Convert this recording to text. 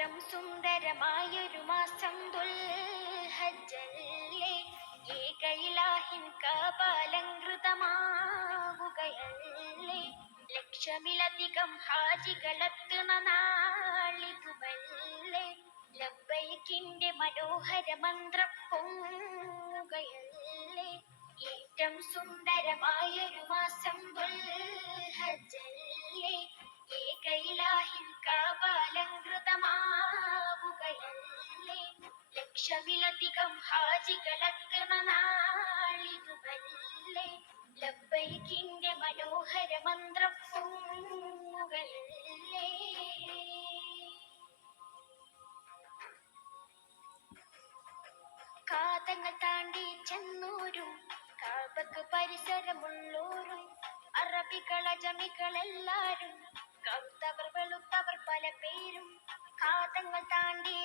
ഏറ്റം സുന്ദരമായൊരു മാസം ദുൽഹജ്ജല്ലേ, ഏകയിലാഹിൻ കാപാലങ്കൃതമാവുകയല്ലേ. ലക്ഷമിലധികം ഹാജികളെത്തുന്ന നാളിതുമല്ലേ, ലബ്ബൈക്കിന്റെ മനോഹര മന്ത്രം പൊങ്ങുകയല്ലേ. ഏറ്റം സുന്ദരമായൊരു മാസം ദുൽഹജ്ജല്ലേ, ഏകയിലാഹിൻ കാപാലങ്കൃതമാവുകയല്ലേ. ലക്ഷമിലധികം ഹാജികളെത്തുന്ന നാളിതുമല്ലേ, ലബ്ബൈക്കിന്റെ മനോഹര മന്ത്രം പൊങ്ങുകയല്ലേ. കാതങ്ങൾ താണ്ടി ചെന്നൂരും കാബക്ക് പരിസരമുള്ളോരും അറബികൾ അജമികളെല്ലാരും, കറുത്തവർ വെളുത്തവർ പല പേരും. കാതങ്ങൾ താണ്ടി